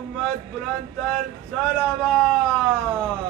मोहम्मद बुलंदर सलावत।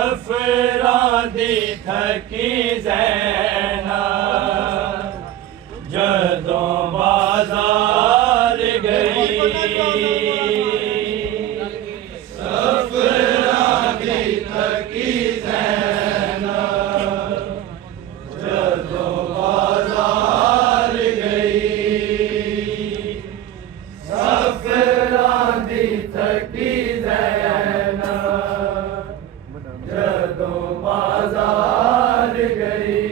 सफरा दी थकी ज़ैनब जदों बाजार गई सफरा दी थकी ज़ैनब जदों बाजार गई सफरा दी थकी जदों बाजार गई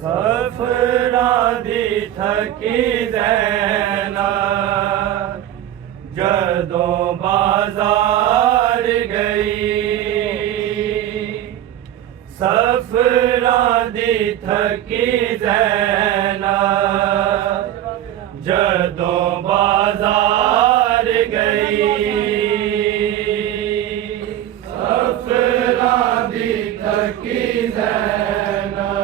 सफरा दी थकी ज़ैनब जदों बाजार गई सफरा दी थकी ज़ैनब जदों बाजार गई थकी ज़ैनब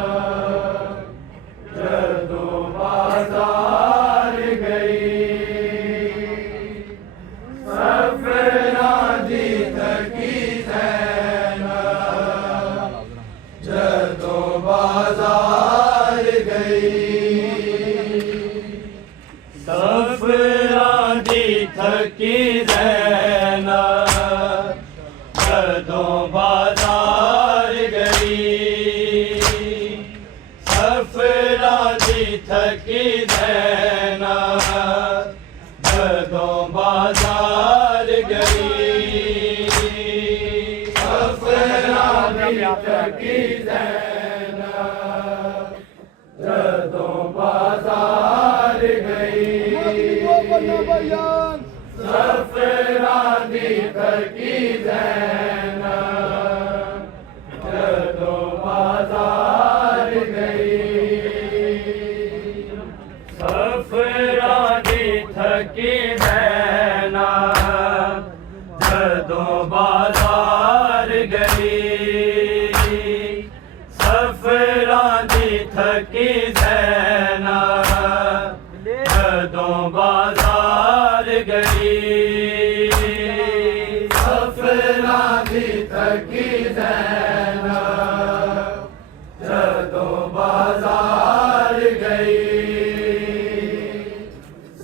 जदों बाजार गई सफरा दी थकी ज़ैनब जदों बाजार गई सफरा दी थकी ज़ैनब जदों बाजार सफरा दी थकी ज़ैनब जदों बाजार गई सफरा दी थकी ज़ैनब जदों बाजार गई सफरा दी थकी ज़ैनब जदों बाजार गई सफरा दी थकी ज़ैनब जदों बाजार गई सफरा दी थकी ज़ैनब जदों बाजार गई सफरा दी थकी ज़ैनब जदों बाजार गई सफरा दी थकी ज़ैनब जदों बाजार गई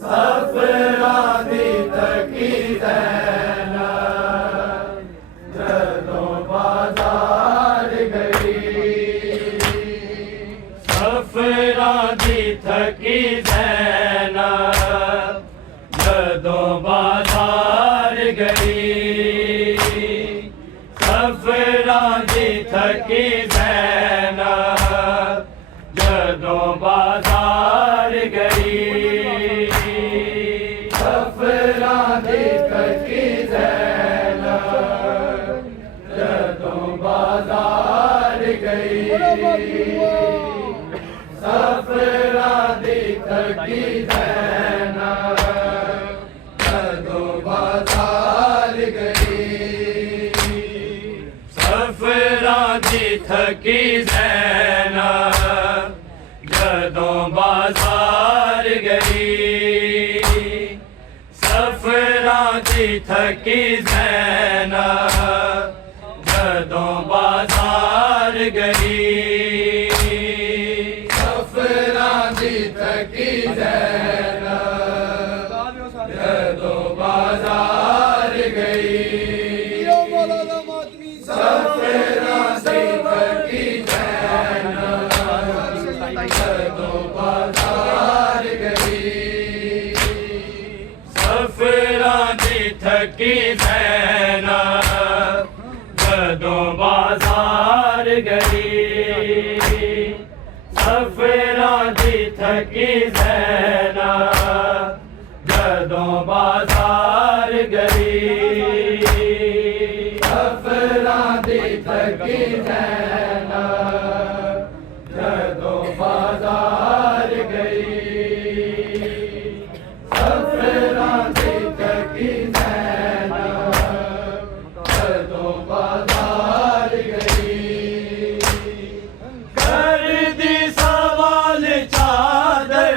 सफरा दी थकी ज़ैनब जदों बाजार गई सफरा दी थकी ज़ैनब जदों बाजार गई सफरा दी थकी ज़ैनब जदों बाजार गई सफरा दी थकी ज़ैनब जदों बाजार गई सफरा दी थकी ज़ैनब जदों बाजार गई सफरा दी थकी ज़ैनब जदों बाजार गई सफरा दी थकी ज़ैनब जदों बाजार गई सफरा दी थकी ज़ैनब जदों बाजार गई सफरा दी थकी ज़ैनब जदों बाजार गई सफरा दी थकी ज़ैनब जदों बाजार गई सफरा दी थकी ज़ैनब जदों बाजार गई सफरा दी थकी ज़ैनब जदों बाजार गई कर दी सवाल चादर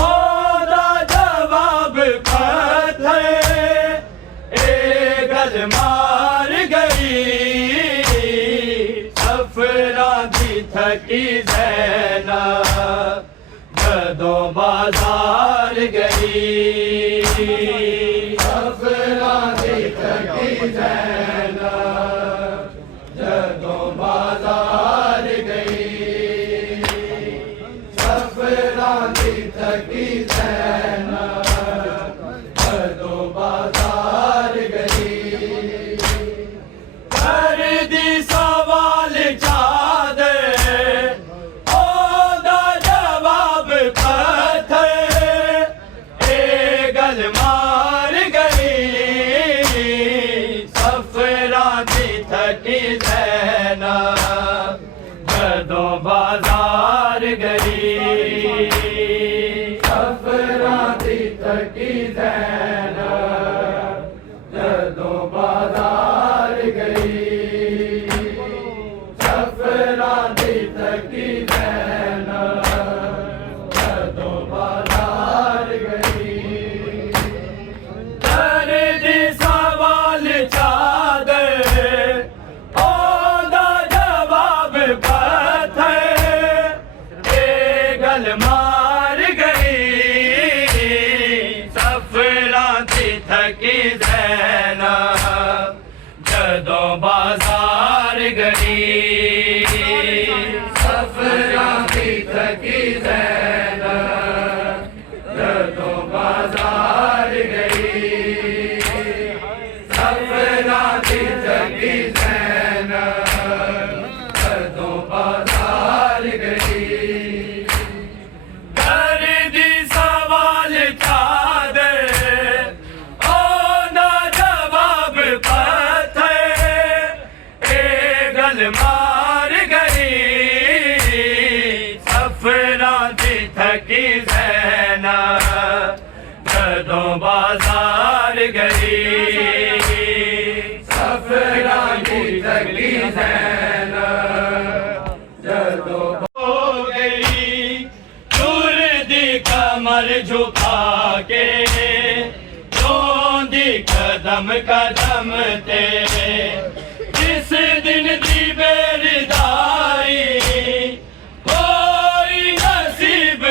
ओदा जवाब पत्थर ए गल मार सफरां दी थकी ज़ैनब जदों बाजार गई सफरां दी थकी ज़ैनब जदों बाजार गई सफरां दी थकी ज़ैनब जदों बाजार गई कर दी सवाल चादर ओदा जवाब पत्थर ए गल मार गई सफरां दी थकी ज़ैनब जदों बाजार गई सफरां दी थकी ज़ैनब जदों बाजार गई सफरां दी थकी ज़ैनब जदों बाजार गई कर दी सवाल चादर ओदा जवाब पत्थर ए गल मार गई सफरां दी थकी ज़ैनब जदों बाजार गई सफरां दी थकी ज़ैनब जदों बाजार गई सफरां दी थकी ज़ैनब जदों बाजार गई कर दी सवाल चादर ओदा जवाब पत्थर ए गल मार गई सफरां दी थकी ज़ैनब जदों बाजार गई सफरां दी थकी ज़ैनब जदों हो गई दूर दी कमर झुका के रोंदी कदम कदम ते जिस दिन दी बेरदारी होई नसीब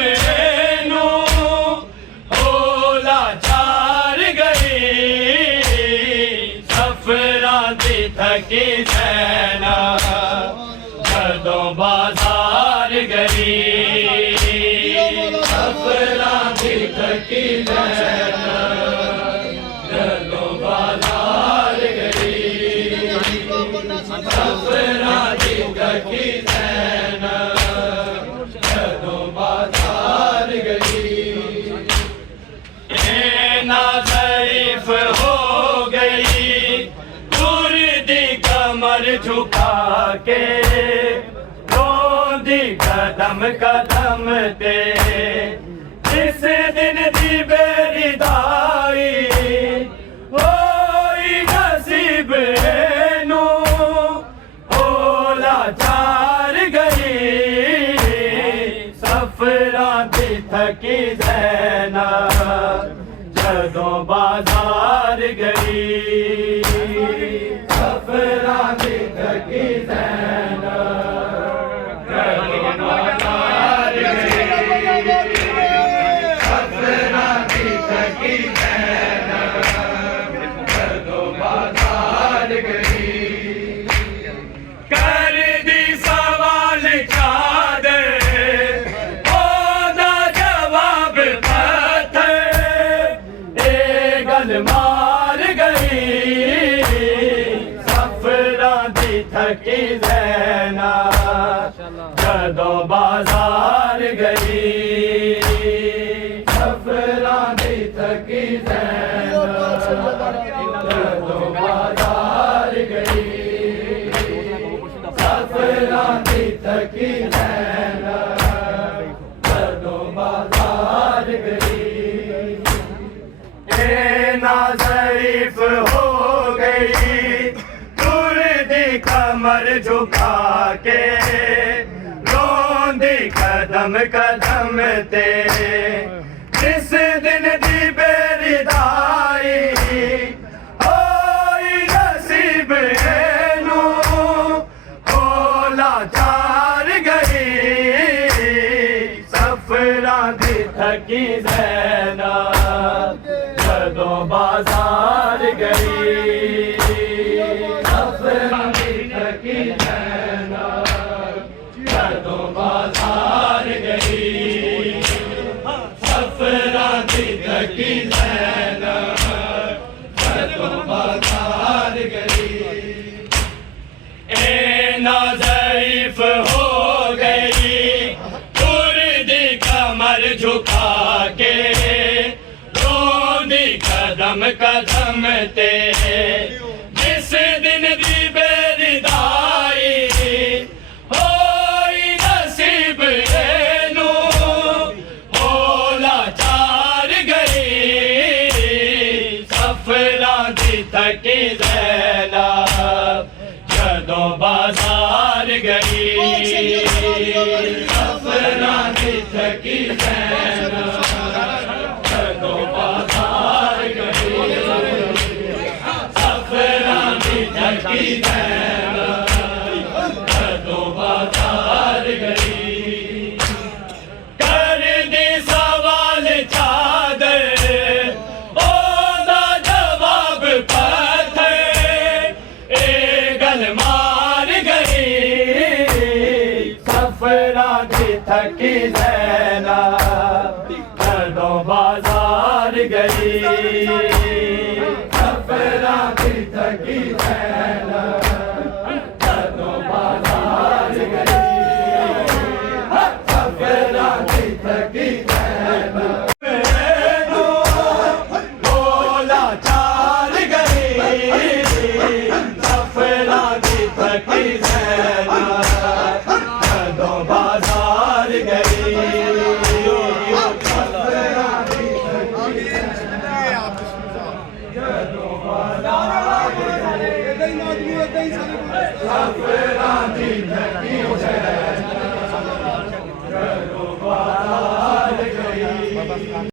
नू ओला चार गई सफरां दी थकी ज़ैनब जदों बाजार गई सफरां दी थकी ज़ैनब जदों बाजार गई सफरां दी थकी ज़ैनब जदों बाजार गई ना ज़ईफ़ हो गई दूर दी कमर झुका के रोंदी कदम कदम ते जिस दिन दी बेरदारी होई नसीब नू ओला चार गई सफरां दी थकी ज़ैनब जदों बाजार गई सफरां दी थकी ज़ैनब जदों बाजार गई सफरां दी थकी ज़ैनब जदों बाजार गई कर दी सवाल चादर ओदा जवाब पत्थर ए गल मार गई सफरां दी थकी ज़ैनब जदों बाजार गई सफरां दी थकी ज़ैनब जदों बाजार गई सफरां दी थकी ज़ैनब जदों बाजार गई ना ज़ईफ़ हो गई दूर दी कमर झुका के रोंदी कदम कदम ते जिस दिन दी बेरदारी होई नसीब ज़ैनब जदों बाजार गई सफरा दी थकी ज़ैनब जदों बाजार गई सफरा दी थकी ज़ैनब जदों बाजार गई ना ज़ईफ़ हो गई तुरदी कमर झुका के रोंदी कदम कदम ते जिस दिन दी बेरिदाई होई नसीब एनू होला चार गई सफरा दी थकी ज़ैनब जदों बाजार गई सफरा दी थकी ज़ैनब जदों बाजार गई सफरा दी थकी ज़ैनब जदों बाजार गई कर दी सवाल चादर ओदा जवाब पत्थर ए गल मार गई सफरा दी थकी ज़ैनब जदों बाजार गई सफरा दी थकी ज़ैनब जदों बाजार गई सफरा दी थकी ज़ैनब बोला चाल गई सफरा दी थकी ज़ैनब